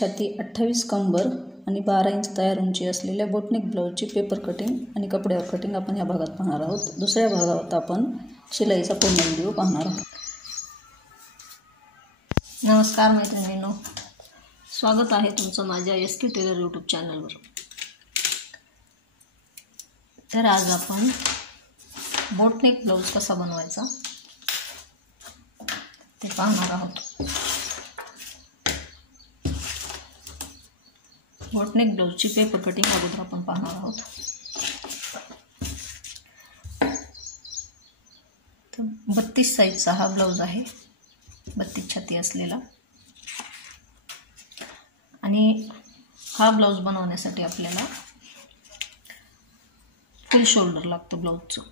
छाती, 28 कंबर आणि 12 इंच तयार उंची असलेल्या बोटनेक ब्लाऊजची पेपर कटिंग आणि कपड्यावर कटिंग आपण या भागात पाहणार आहोत. दुसऱ्या भागात आपण शिलाईचा पूर्ण व्हिडिओ पाहणार आहोत. नमस्कार मैत्रिणींनो, स्वागत आहे तुमचं माझ्या SK टेलर यूट्यूब चॅनलवर. तर आज आपण बोटनेक ब्लाऊज कसा बनवायचा ते पाहणार आहोत. बोटनेक ब्लाऊजची पेपर कटिंग अगोदर आपण पाहणार आहोत. तर 32 साईजचा हा ब्लाऊज आहे, 32 छाती असलेला. आणि हा ब्लाऊज बनवण्यासाठी आपल्याला फुल शोल्डर लागतं. ब्लाऊजचं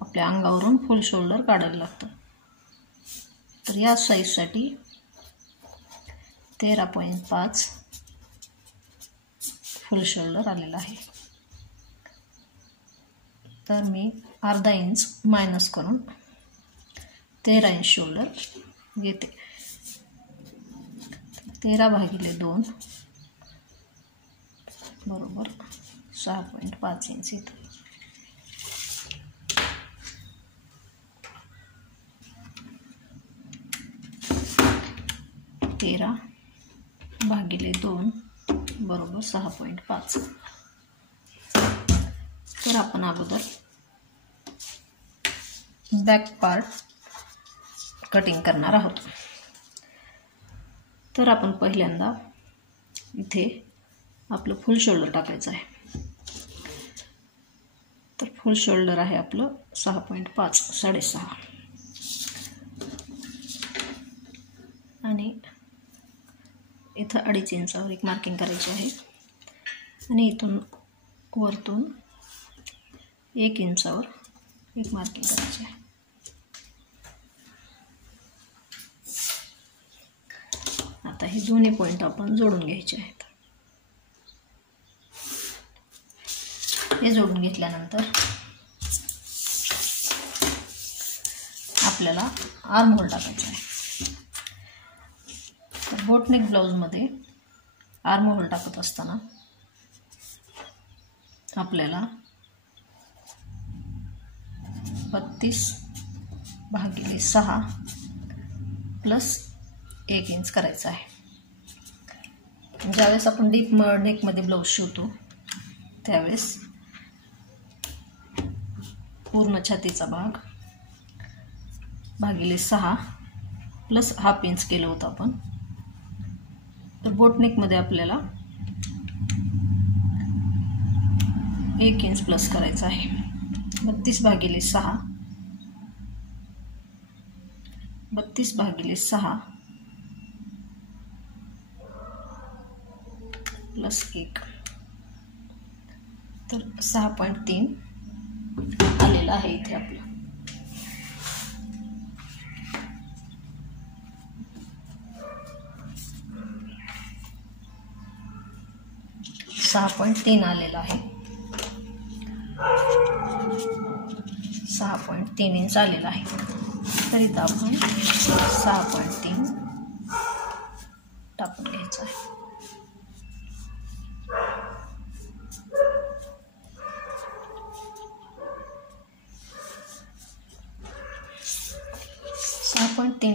आपल्या अंगावरून फुल शोल्डर काढायला लागतं. तर या साईजसाठी 13.5 फुल शोल्डर आलेला आहे. तर मी अर्धा इंच मायनस करून 13 इंच शोल्डर घेते. 13/2 बरोबर 6.5 इंच येते. तेरा भागिले 2 बरोबर 6.5. तर आपण अगोदर बॅक पार्ट कटिंग करणार आहोत. तर आपण पहिल्यांदा इथे आपलं फुल शोल्डर टाकायचं आहे. तर फुल शोल्डर आहे आपलं 6.5, 6.5. आणि इथं 2.5 इंचावर एक मार्किंग करायची आहे. आणि इथून वरतून 1 इंचावर एक मार्किंग करायची आहे. आता हे दोन्ही पॉईंट आपण जोडून घ्यायचे आहेत. हे जोडून घेतल्यानंतर आपल्याला आर्म होल टाकायचा आहे. तर बोटनेक ब्लाऊजमध्ये आर्म होल टाकत असताना आपल्याला 32/6 प्लस 1 इंच करायचं आहे. ज्यावेळेस आपण डीप नेकमध्ये ब्लाऊज शिवतो त्यावेळेस पूर्ण छातीचा भाग भागिले 6 प्लस ½ इंच केलं होतं आपण. तर बोटनेकमध्ये आपल्याला 1 इंच प्लस करायचं आहे. 32/6 प्लस 1 तर 6.3 आलेला आहे इथे आपलं. आलेला आहे. 6.3 इंच आलेला आहे. तर इथं आपण 6.3 टाकून घ्यायचं आहे.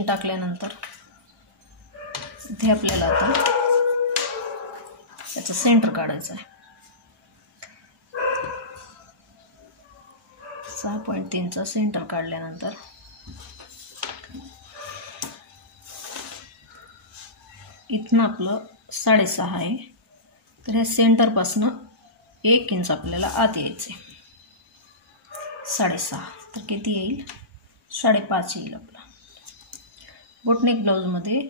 टाकल्यानंतर इथे आपल्याला आता त्याचं सेंटर काढायचं आहे. 6.3चा सेंटर काढल्यानंतर इथनं आपलं 6.5 आहे. तर ह्या सेंटरपासनं 1 इंच आपल्याला आत यायचे. 6.5 तर किती येईल? 5.5 येईल आपला. बोटनेक ब्लाऊजमध्ये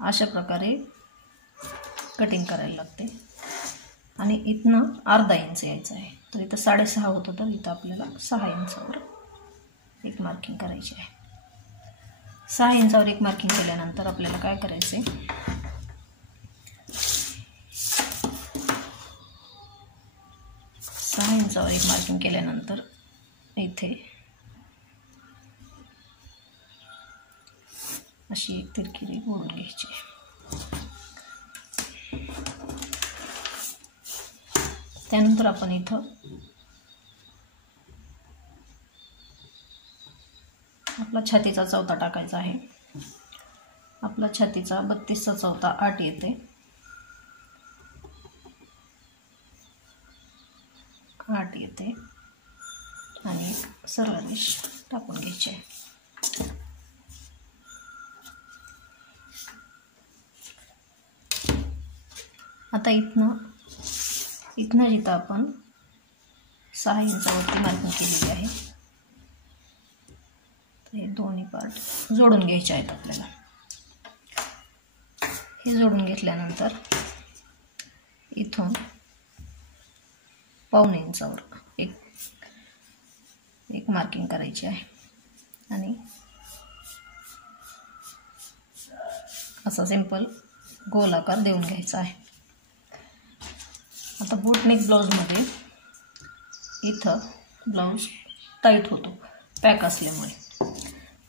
अशा प्रकारे कटिंग करायला लागते. आणि इथनं अर्धा इंच यायचं आहे. तर इथं 6.5 होतं, तर इथं आपल्याला 6 इंचावर एक मार्किंग करायची आहे. 6 इंचावर एक मार्किंग केल्यानंतर आपल्याला काय करायचं आहे? 6 इंचावर एक मार्किंग केल्यानंतर इथे अशी एक तिरकी रेघ ओढून घ्यायची. त्यानंतर आपण इथं आपला छातीचा चौथा टाकायचा आहे. आपला छातीचा 32चा चौथा 8 येते. 8 येते आणि सरळ रेष टाकून घ्यायची आहे. आता इथनं जिथं आपण 6 इंचावरती मार्किंग केलेली आहे, तर हे दोन्ही पार्ट जोडून घ्यायचे आहेत आपल्याला. हे जोडून घेतल्यानंतर इथून 1/2 इंचावर एक मार्किंग करायची आहे आणि असा सिंपल गोलाकार देऊन घ्यायचा आहे. आता बोटनेक ब्लाऊजमध्ये इथं ब्लाऊज टाईट होतो पॅक असल्यामुळे.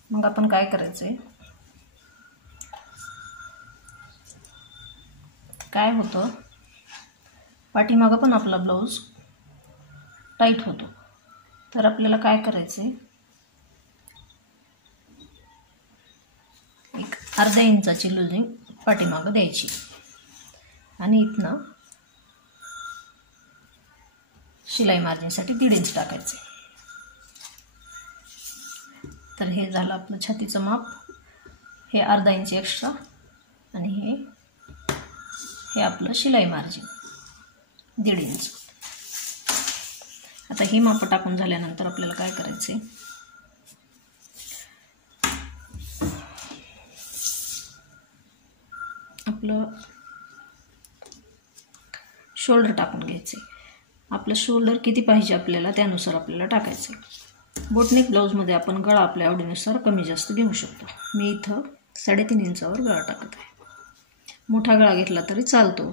मग आपण काय करायचं आहे, काय होतं पाठीमागं पण आपला ब्लाऊज टाईट होतो, तर आपल्याला काय करायचं आहे, एक अर्ध्या इंचाची लुजिंग पाठीमागं द्यायची आणि इथनं शिलाई मार्जिनसाठी 1.5 इंच टाकायचे. तर हे झालं आपलं छातीचं माप. हे अर्धा इंच एक्स्ट्रा आणि हे आपलं शिलाई मार्जिन 1.5 इंच. आता ही माप टाकून झाल्यानंतर आपल्याला काय करायचे, आपलं शोल्डर टाकून घ्यायचे. आपलं शोल्डर किती पाहिजे आपल्याला त्यानुसार आपल्याला टाकायचे. बोटनेक ब्लाऊजमध्ये आपण गळा आपल्या आवडीनुसार कमी जास्त घेऊ शकतो. मी इथं 3.5 इंचावर गळा टाकत आहे. मोठा गळा घेतला तरी चालतो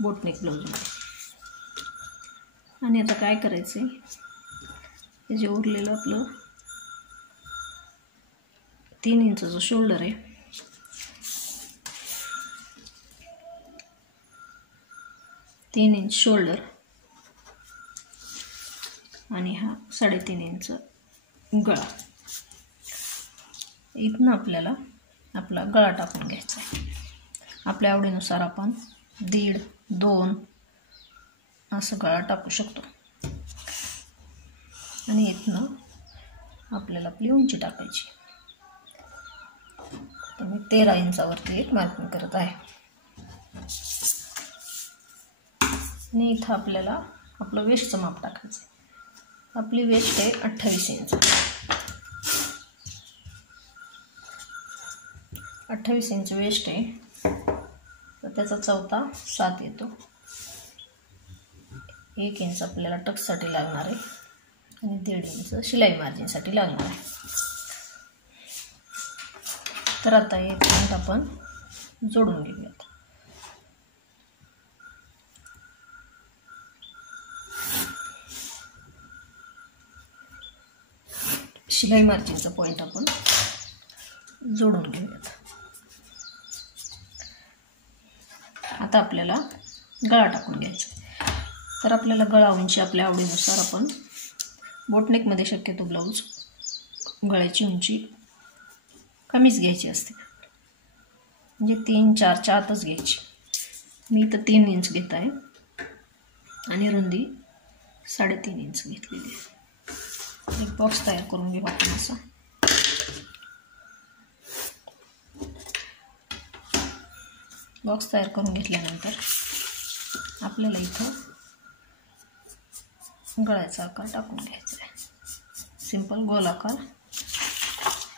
बोटनेक ब्लाऊजमध्ये. आणि आता काय करायचे, हे जे उरलेलं आपलं 3 इंचाचं शोल्डर आहे, तीन इंच शोल्डर आणि हा 3.5 इंच गळा. इथनं आपल्याला आपला गळा टाकून घ्यायचा आहे. आपल्या आवडीनुसार आपण 1.5, 2 असं गळा टाकू शकतो. आणि इथनं आपल्याला आपली उंची टाकायची. तर मी 13 इंचावरती एक मार्किंग करत आहे. आणि इथं आपल्याला आपलं वेस्टचं माप टाकायचं आहे. आपली वेस्ट आहे 28 इंच. 28 इंच वेस्ट आहे, तर त्याचा चौथा 7 येतो. 1 इंच आपल्याला टक्ससाठी लागणार आहे आणि 1.5 इंच शिलाई मार्जिनसाठी लागणार आहे. तर आता हे पॉईंट आपण जोडून घेऊयात. शिलाई मार्जिनचा पॉईंट आपण जोडून घेऊयात. आता आपल्याला गळा टाकून घ्यायचा. तर आपल्याला गळा उंची आपल्या आवडीनुसार आपण बोटनेकमध्ये शक्यतो ब्लाऊज गळ्याची उंची कमीच घ्यायची असते, म्हणजे 3-4च्या आतच घ्यायची. मी इथं 3 इंच घेत आहे आणि रुंदी 3.5 इंच घेतलेली आहे. एक बॉक्स तयार करून घेऊ आपण असा. बॉक्स तयार करून घेतल्यानंतर आपल्याला इथं गळ्याचा आकार टाकून घ्यायचा आहे. सिंपल गोलाकार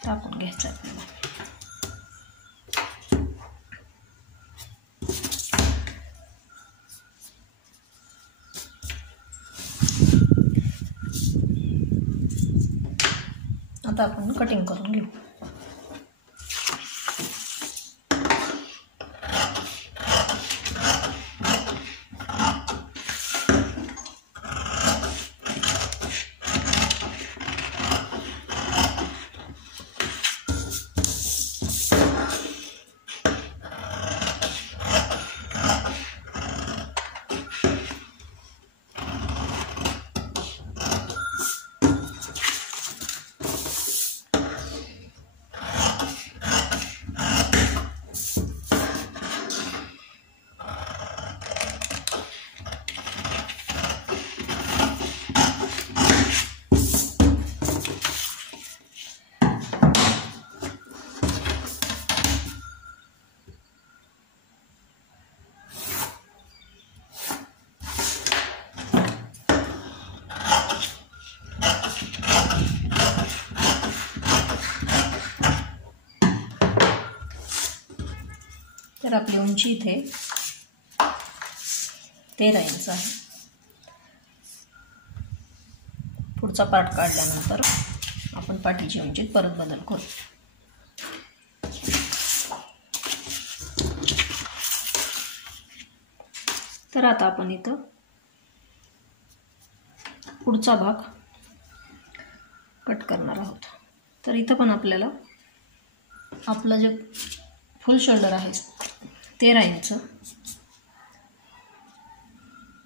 टाकून घ्यायचा आपल्याला. आता आपण कटिंग करून घेऊ. तर आपली उंची इथे 13 इंच आहे. पुढचा पार्ट काढल्यानंतर आपण पाठीची उंचीत परत बदल करू. तर आता आपण इथं पुढचा भाग कट करणार आहोत. तर इथं पण आपल्याला आपलं जे फुल शोल्डर आहे 13 इंच,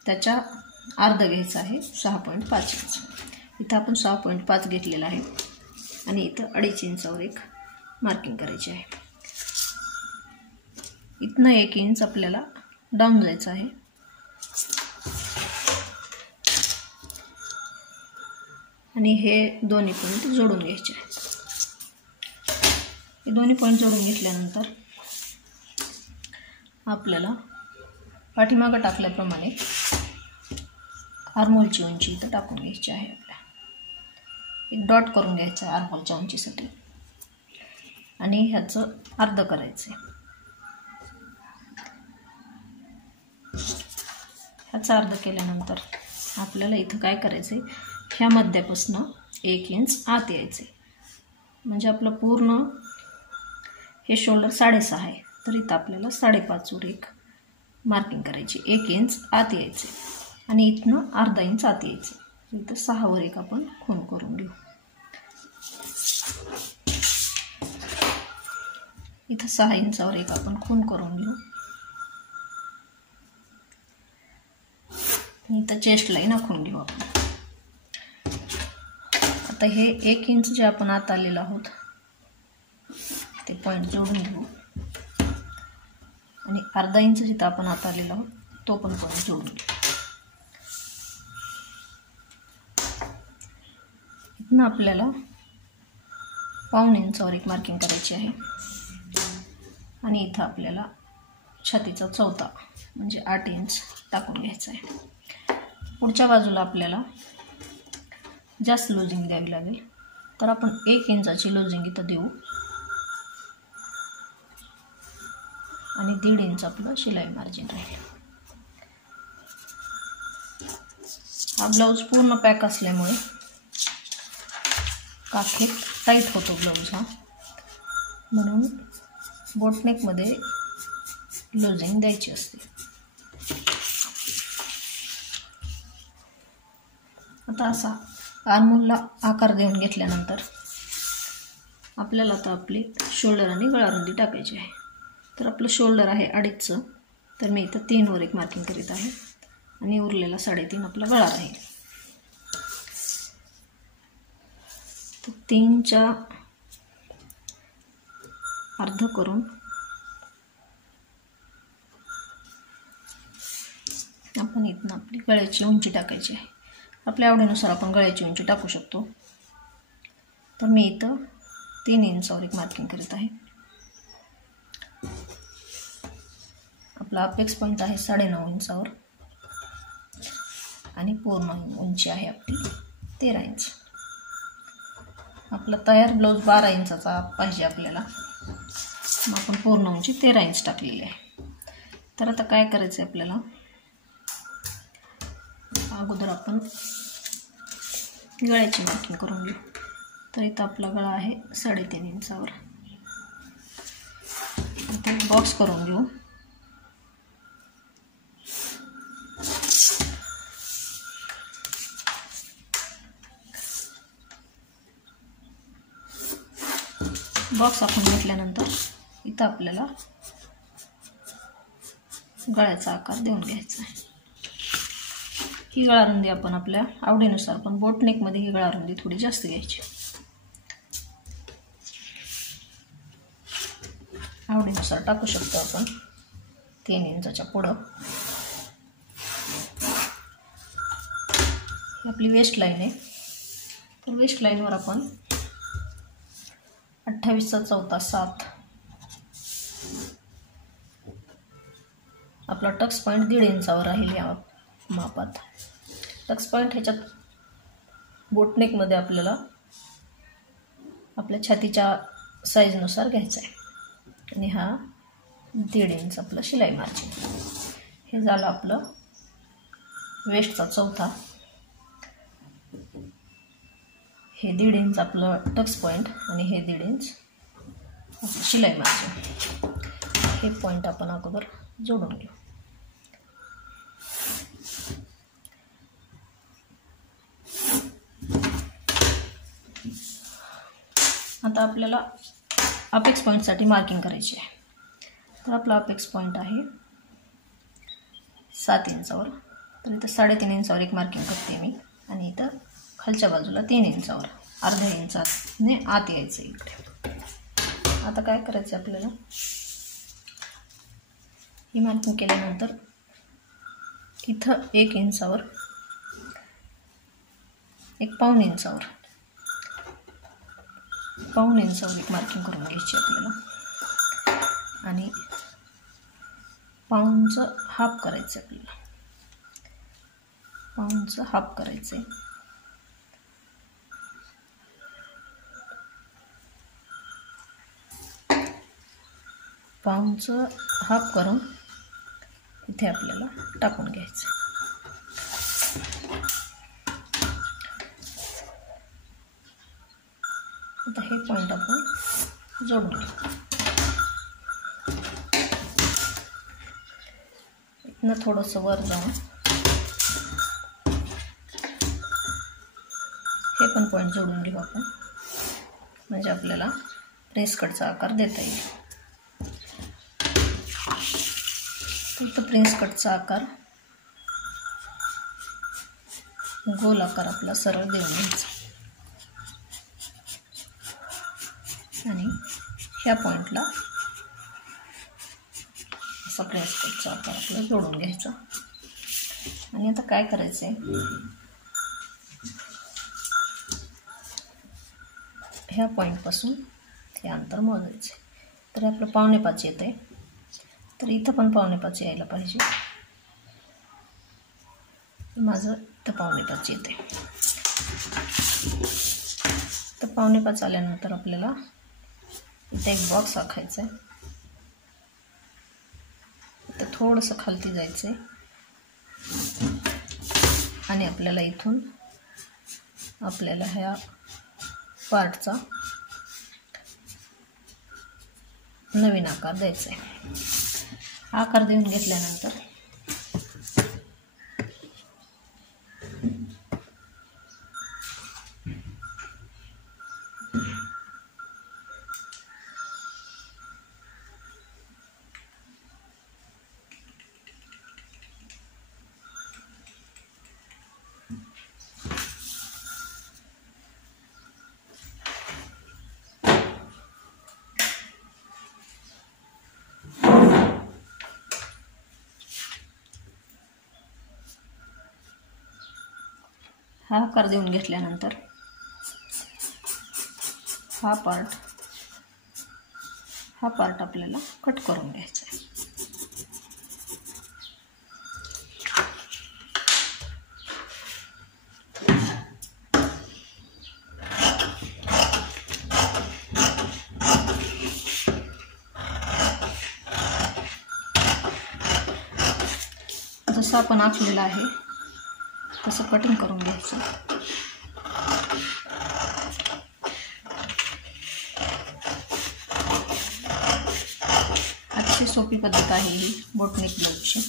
त्याच्या अर्ध घ्यायचं आहे 6.5 इंच. इथं आपण 6.5 घेतलेला आहे आणि इथं 2.5 इंचावर एक मार्किंग करायची आहे. इथनं 1 इंच आपल्याला डाऊन जायचं आहे. आणि हे दोन्ही पॉईंट जोडून घ्यायचे आहेत. हे दोन्ही पॉईंट जोडून घेतल्यानंतर आपल्याला पाठीमागं टाकल्याप्रमाणे आर्महोलची उंची इथं टाकून घ्यायची आहे. आपल्याला एक डॉट करून घ्यायचं आहे आर्महोलच्या उंचीसाठी आणि ह्याचं अर्ध करायचं आहे. ह्याचा अर्ध केल्यानंतर आपल्याला इथं काय करायचं आहे, ह्या मध्यापासून 1 इंच आत यायचे. म्हणजे आपलं पूर्ण हे शोल्डर 6.5 आहे, तर इथं आपल्याला 5.5 वर एक मार्किंग करायची. 1 इंच आत यायचे आणि इथनं अर्धा इंच आत यायचे. इथं 6 वर एक आपण खूण करून घेऊ. इथं 6 इंचावर एक आपण खूण करून घेऊ. इथं चेस्ट लाईन आखून घेऊ आपण. आता हे 1 इंच जे आपण आत आलेलं आहोत ते पॉईंट जोडून घेऊ आणि अर्धा इंच जिथं आपण आत आलेलो आहोत तो पण पॉईंट जोडून घेऊ. इथनं आपल्याला 1.5 इंचावर एक मार्किंग करायची आहे आणि इथं आपल्याला छातीचा चौथा म्हणजे 8 इंच टाकून घ्यायचा आहे. पुढच्या बाजूला आपल्याला जास्त लूजिंग द्यावी लागेल, तर आपण 1 इंचाची लूजिंग इथं देऊ आणि 1.5 इंच आपलं शिलाई मार्जिन राहील. हा ब्लाऊज पूर्ण पॅक असल्यामुळे काखेत टाईट होतो ब्लाऊज हा, म्हणून बोटनेकमध्ये लूजिंग द्यायची असते. आता असा आर्महोलला आकार देऊन घेतल्यानंतर आपल्याला आता आपली शोल्डर आणि गळारुंदी टाकायची आहे. तर आपलं शोल्डर आहे 2.5, तर मी इथं 3 वर एक मार्किंग करीत आहे आणि उरलेला 3.5 आपला गळा राहील. तर 3च्या अर्ध करून आपण इथनं आपली गळ्याची उंची टाकायची आहे. आपल्या आवडीनुसार आपण गळ्याची उंची टाकू शकतो. तर मी इथं 3 इंचावर एक मार्किंग करीत आहे. आपला अपेक्स पॉईंट आहे 9.5 इंचावर आणि पूर्ण उंची आहे आपली 13 इंच. आपला तयार ब्लाऊज 12 इंचाचा पाहिजे आपल्याला, मग आपण पूर्ण उंची 13 इंच टाकलेली आहे. तर आता काय करायचं आहे आपल्याला, अगोदर आपण गळ्याची मार्किंग करून घेऊ. तर इथं आपला गळा आहे 3.5 इंचावर. आता बॉक्स करून घेऊ. बॉक्स आपण घेतल्यानंतर इथं आपल्याला गळ्याचा आकार देऊन घ्यायचा आहे. ही गळारुंदी आपण आपल्या आवडीनुसार, पण बोटनेकमध्ये ही गळारुंदी थोडी जास्त घ्यायची. आवडीनुसार टाकू शकतो आपण 3 इंचाच्या पुढं. आपली वेस्ट लाईन आहे, तर वेस्ट लाईनवर आपण 28चा चौथा 7. आपला टक्स पॉईंट 1.5 इंचावर राहील या मापात. टक्स पॉईंट ह्याच्यात बोटनेकमध्ये आपल्याला आपल्या छातीच्या साईजनुसार घ्यायचा आहे आणि हा 1.5 इंच आपलं शिलाई मार्जिन. हे झालं आपलं वेस्टचा चौथा. हे 1.5 इंच आपलं टक्स पॉईंट आणि हे 1.5 इंच आपलं शिलाई मार्जिन. हे पॉईंट आपण अगोदर जोडून घेऊ. आता आपल्याला अपेक्स पॉईंटसाठी मार्किंग करायची आहे. तर आपला अपेक्स पॉईंट आहे 7 इंचावर. तर इथं 3.5 इंचावर एक मार्किंग करते मी आणि इथं खालच्या बाजूला 3 इंचावर अर्ध्या इंचाने आत यायचं इकडे. आता काय करायचं आपल्याला, ही मार्किंग केल्यानंतर इथं 1 इंचावर, एक पाऊण इंचावर एक मार्किंग करून घ्यायची आपल्याला आणि पाऊणचं हाफ करायचं आपल्याला. पाऊणचं हाफ करायचं आहे. पाऊणचं हाफ करून इथे आपल्याला टाकून घ्यायचं. आता हे पॉईंट आपण जोडून घेऊ. इथनं थोडंसं वर जाऊन हे पण पॉईंट जोडून घेऊ आपण, म्हणजे आपल्याला प्रेस कटचा आकार देता येईल. तर प्रिन्स कटचा आकार, गोल आकार आपला सरळ देऊन घ्यायचा आणि ह्या पॉईंटला असा प्रिन्स कटचा आकार आपल्याला जोडून घ्यायचा. आणि आता काय करायचं आहे, ह्या पॉईंटपासून हे अंतर मोजायचं. तर आपलं 5.25 येतं आहे. तर इथं पण 5.25 यायला पाहिजे. माझं इथं 5.25 येते. तर 5.25 आल्यानंतर आपल्याला इथं एक बॉक्स आखायचा आहे. इथं थोडंसं खालती जायचं आहे आणि आपल्याला इथून आपल्याला ह्या पार्टचा नवीन आकार द्यायचा आहे. आकार देऊन घेतल्यानंतर हा आकार देऊन घेतल्यानंतर हा पार्ट आपल्याला कट करून घ्यायचा आहे. जसं आपण आखलेलं आहे तसं कटिंग करून घ्यायचं. अतिशय सोपी पद्धत आहे ही बोटनेक ब्लाऊजची.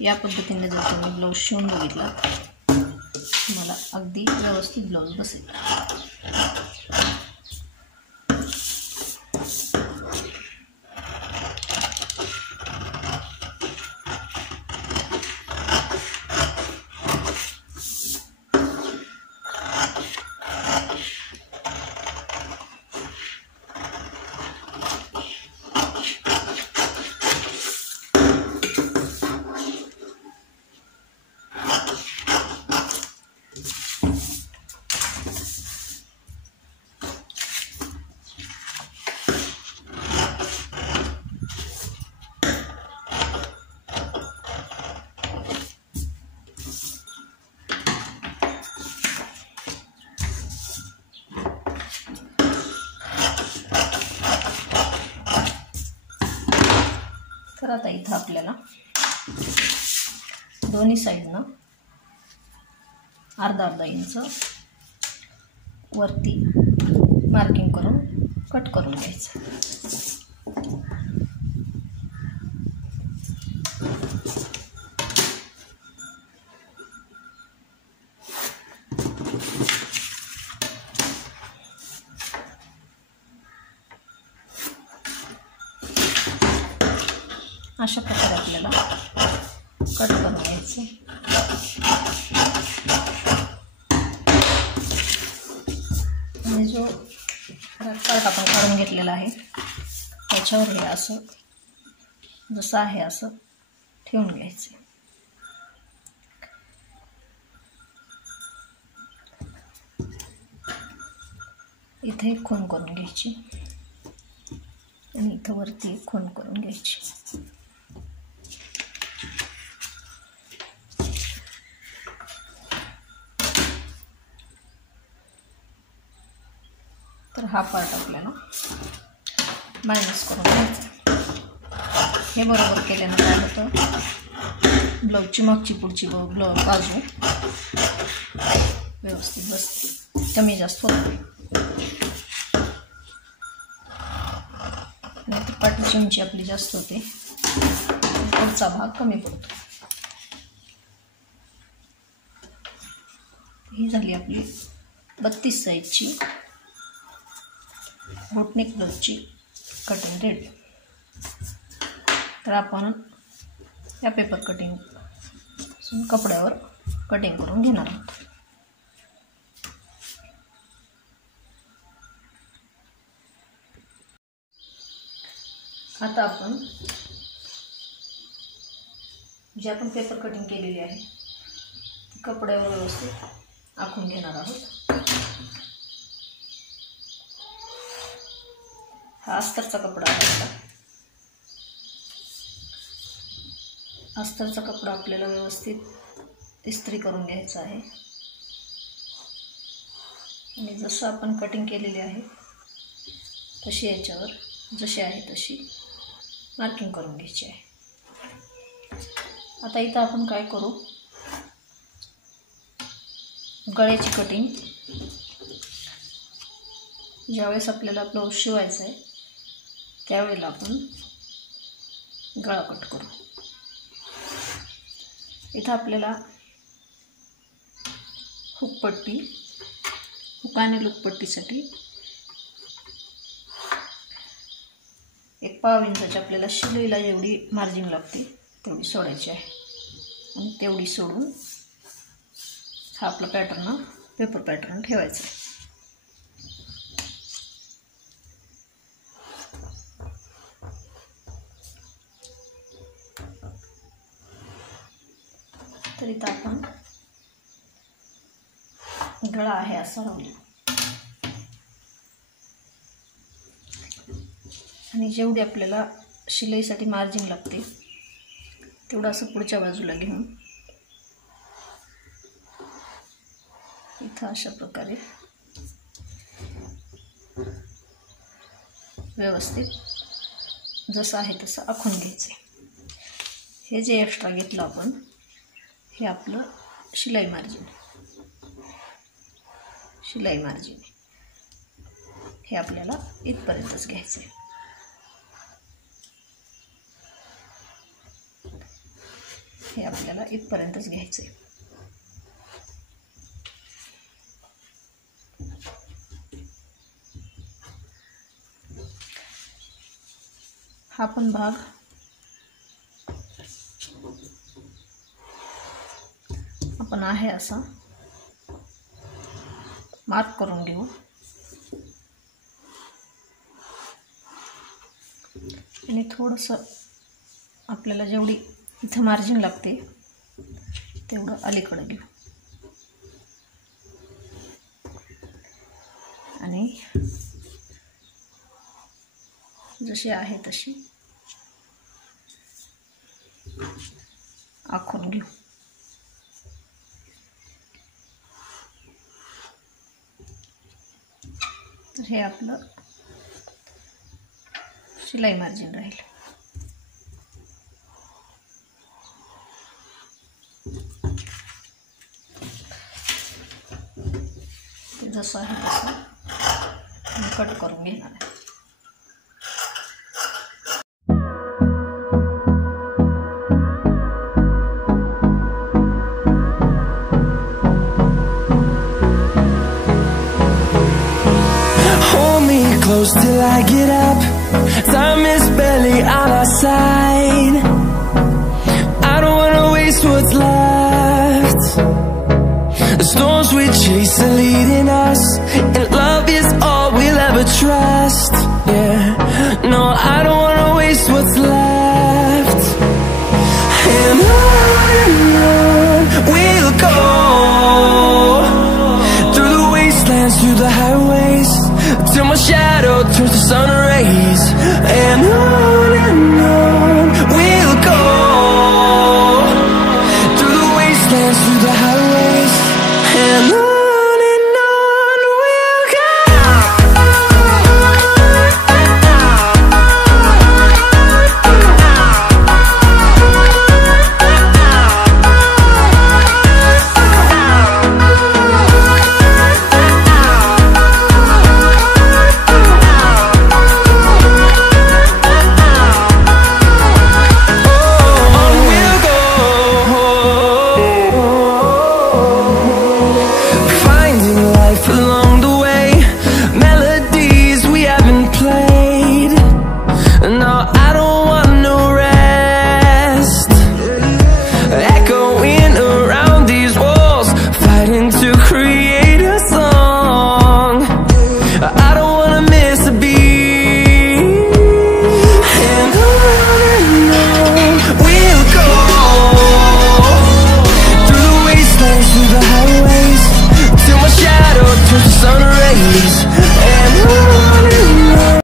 या पद्धतीने जर तुम्ही ब्लाऊज शिवून बघितला तुम्हाला अगदी व्यवस्थित ब्लाऊज बसेल. तर आता इथं आपल्याला दोन्ही साईडनं अर्धा इंच वरती मार्किंग करून कट करून घ्यायचं. अशा प्रकारे आपल्याला कट करून घ्यायचं. आणि जो पार्ट आपण काढून घेतलेला आहे त्याच्यावर हे असं जसं आहे असं ठेवून घ्यायचं. इथे एक खूण करून घ्यायची आणि इथं वरती एक खूण करून घ्यायची. तर हा पार्ट आपल्याला मायनस करून घ्यायचा. हे बरोबर केल्यानं काय होतं, ब्लाऊजची मागची पुढची बाजू व्यवस्थित बसते, कमी जास्त होत नाही. नाहीतर पाठीची उंची आपली जास्त होते, पुढचा भाग कमी पडतो. ही झाली आपली 32 साईजची बोटनेक ब्लाऊजची कटिंग रेडी. तर आपण या पेपर कटिंग कपड्यावर कटिंग करून घेणार आहोत. आता आपण जे आपण पेपर कटिंग केलेली आहे ती कपड्यावर व्यवस्थित आखून घेणार आहोत. हा अस्तरचा कपडा आहे. अस्तरचा कपडा आपल्याला व्यवस्थित इस्त्री करून घ्यायचा आहे आणि जसं आपण कटिंग केलेली आहे तशी याच्यावर जशी आहे तशी मार्किंग करून घ्यायची आहे. आता इथं आपण काय करू, गळ्याची कटिंग ज्यावेळेस आपल्याला ब्लाऊज शिवायचा आहे त्यावेळेला आपण गळा कट करू. इथं आपल्याला हुकपट्टी, हुक आणि लूकपट्टीसाठी 1/2 इंचाची आपल्याला शिलाईला जेवढी मार्जिन लागते तेवढी सोडायची आहे आणि तेवढी सोडून हा आपला पॅटर्न पेपर पॅटर्न ठेवायचा आहे. तर इथं आपण गळा आहे असा लावला आणि जेवढी आपल्याला शिलाईसाठी मार्जिन लागते तेवढं असं पुढच्या बाजूला घेऊन इथं अशा प्रकारे व्यवस्थित जसं आहे तसं आखून घ्यायचं. हे जे एक्स्ट्रा घेतलं आपण हे आपलं शिलाई मार्जिन हे आपल्याला इथपर्यंतच घ्यायचं आहे. हे आपल्याला इथपर्यंतच घ्यायचं आहे. हा पण भाग आपण आहे असा मार्क करून घेऊ आणि थोडंसं आपल्याला जेवढी इथं मार्जिन लागते तेवढं अलीकडे घेऊ आणि जशी आहे तशी आखून घेऊ. तर हे आपलं शिलाई मार्जिन राहील. जसं आहे तसं मी कट करून घेणार आहे. Hold me close till I get up. Time is barely on our side. I don't wanna waste what's left. The storms we chase are leading us, and love is all we'll ever trust. Yeah, no, I don't wanna waste what's left. And